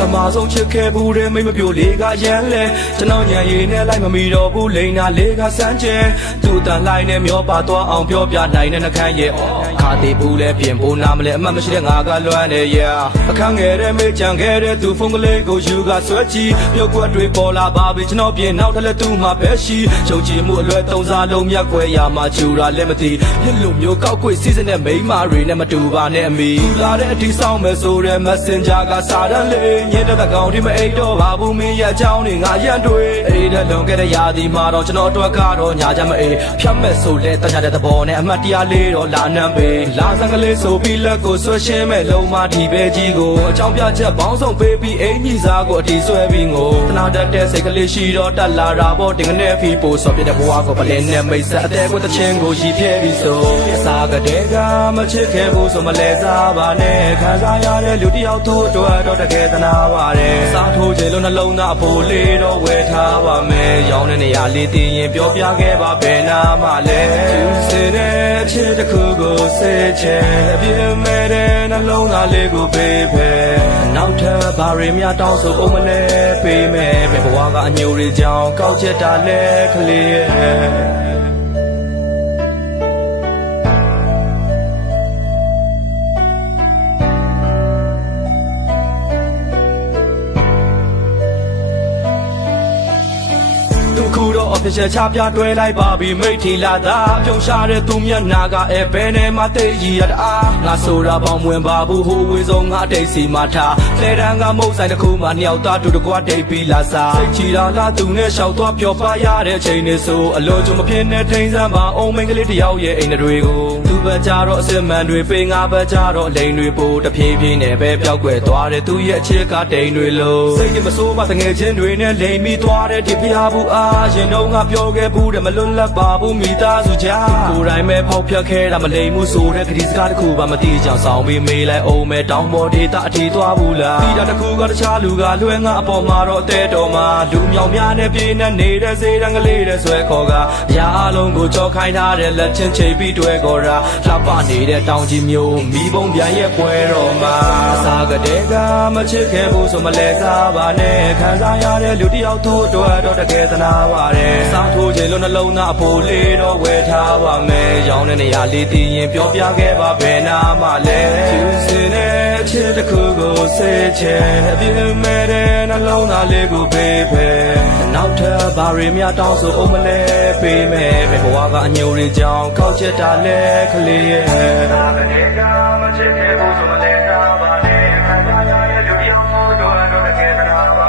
ပထမဆုံးချစ်ခဲ့ဘူးတဲ့မိမပြိုလေးကရမ်းလဲကျွန်တော်ညံရည်နဲ့လိုက်မမီတော့ဘူးလိန်နာလေးကစမ်းကျဲသူ့တန်လိုက်နဲ့မျောပါသွားအောင်ပြောပြနိုင်တဲ့နှခမ်းရဲ့ခါသေးဘူးလဲပြင်ဖို့နာမလဲအမှတ်မရှိတဲ့ငါကလွမ်းနေရအခန်းငယ်တဲ့မေးချန်ခဲ့တဲ့သူဖုန်းကလေးကိုယူကဆွဲကြည့်ပြုတ်ကွက်တွေပေါ်လာပါပြီကျွန်တော်ပြင်နောက်ထပ်လဲသူ့မှာပဲရှိချုပ်ကြည့်မှုအလွယ်သုံးစားလုံးမြတ်ခွဲရမှာချူတာလည်းမသိပြစ်လို့မျိုးကောက်ကွေ့စီးစတဲ့မိန်းမတွေနဲ့မတူပါနဲ့အမီလာတဲ့အတီးဆောင်မယ်ဆိုတဲ့ Messenger ကစာတန်းလေးညစ်တဲ့ကောင်ဒီမအိတ်တော့ပါဘူးမင်းရဲ့အကြောင်းတွေငါရန်တွေအေးတဲ့လွန်ခဲ့တဲ့ရာသီမှာတော့ကျွန်တော်အတွက်ကတော့ညာချမ်းမအေးဖြတ်မဲ့ဆိုလဲတခြားတဲ့သဘောနဲ့အမှတ်တရလေးတော့လာနှံပေးလာစံကလေးဆိုပြီးလက်ကိုဆွဲရှင်းမဲ့လုံးမဒီပဲကြီးကိုအကြောင်းပြချက်ပေါင်းစုံပေးပြီးအင်ကြီးစားကိုအတီးဆွဲပြီးငိုတနာတတ်တဲ့စိတ်ကလေးရှိတော့တက်လာတာပေါ့တင်ကနေဖီပို့ဆော့ပြတဲ့ဘဝကိုပလင်းနဲ့မိတ်ဆက်အသေးကိုတချင်းကိုရည်ပြဲပြီးဆိုစားကတဲ့ကမချစ်ခဲ့ဘူးဆိုမလဲစားပါနဲ့ခံစားရတဲ့လူတယောက်တို့တော့တကယ်သနာပါတယ်စားထိုးချင်လို့နှလုံးသားအဖို့လေးတော့ဝယ်ထားပါမယ်ရောင်းတဲ့နေရာလေးသိရင်ပြောပြခဲ့ပါဘယ်နာမှလဲသူစင်တဲ့ချစ်တစ်ခုကိုစေချင်အပြင်းမဲ့တဲ့နှလုံးသားလေးကိုပေးဖယ်နောက်ထပ်ဘာတွေများတောင်းဆိုအောင်မလဲပေးမယ်ဘယ်ဘဝကအညိုတွေကြောင်းကောက်ချက်တာလဲကလေးရဲ့ခုတော့ official ချပြတွဲလိုက်ပါပြီမိတ်ထီလာသာပြုံးရှာတဲ့သူမျက်နာကအဲဘယ်နဲ့မှသိရရတအားငါဆိုတာပေါင်းဝင်ပါဘူးဟိုဝေဆုံးငါတိတ်စီမှာထားလဲတန်းကမုတ်ဆိုင်တစ်ခုမှနှစ်ယောက်သားတူတကွာဒိတ်ပြီးလာစားစိတ်ချီတာလားသူနဲ့ရှောက်သွားပြောပါရတဲ့ချိန်တွေဆိုအလိုချုံမဖြစ်နဲ့ထိန်းစမ်းပါအောင်မိန်းကလေးတယောက်ရဲ့အိမ်တွေကိုသူပဲကြတော့အစစ်မှန်တွေပေးငါပဲကြတော့လိန်တွေပို့တဖြည်းဖြည်းနဲ့ပဲပျောက်ကွယ်သွားတယ်သူရဲ့အချစ်ကတိန်တွေလို့စိတ်ကြီးမစိုးမတငယ်ချင်းတွေနဲ့လိန်ပြီးသွားတဲ့ဒီဖျားဘူးအားရင်တော့ငါပြောခဲ့ဘူးတဲ့မလွတ်လပ်ပါဘူးမိသားစုကြားကိုယ်တိုင်ပဲဖောက်ဖျက်ခဲ့တာမလိမ်မှုဆိုတဲ့ခရီးစကားတစ်ခုပါမသိကြောင်ဆောင်ပြီးမေးလိုက်အောင်မဲတောင်းပေါ်ဒေတာအထီးသွားဘူးလားပြီးတာတစ်ခုကတခြားလူကလွှဲငါအပေါ်မှာတော့အသေးတော်မှာလူမြောင်များနဲ့ပြင်းနဲ့နေတဲ့စေတန်းကလေးတဲ့ဆွဲခေါ်ကအရာအလုံးကိုကြောခိုင်းထားတဲ့လက်ချင်းချိတ်ပြီးတွဲခေါ်တာလှပနေတဲ့တောင်ကြီးမျိုးမိဘုံပြန်ရဲ့ပွဲတော်မှာစားကတဲ့ကမချစ်ခဲ့ဘူးဆိုမလဲစားပါနဲ့ခံစားရတဲ့လူတယောက်တို့တော့တကယ်သနာပါတယ်စားထိုးချင်လို့နှလုံးသားအဖို့လေးတော့ဝယ်ထားပါမယ်ရောင်းတဲ့နေရာလေးသိရင်ပြောပြခဲ့ပါဘယ်နာမှလဲသူစင်တဲ့ချစ်တစ်ခုကိုစေချင်အပြင်းမဲ့တဲ့နှလုံးသားလေးကိုပေးဖယ်နောက်ထပ်ဘာတွေများတောင်းဆိုအောင်မလဲပေးမယ်ဘယ်ဘဝကအညိုတွေကြောင်းကောက်ချက်တာလဲကလေးရဲ့ဒါပဲကမချစ်ခဲ့ဘူးဆိုမလဲစားပါနဲ့ခံစားရတဲ့လူတယောက်တော့တကယ်သနာ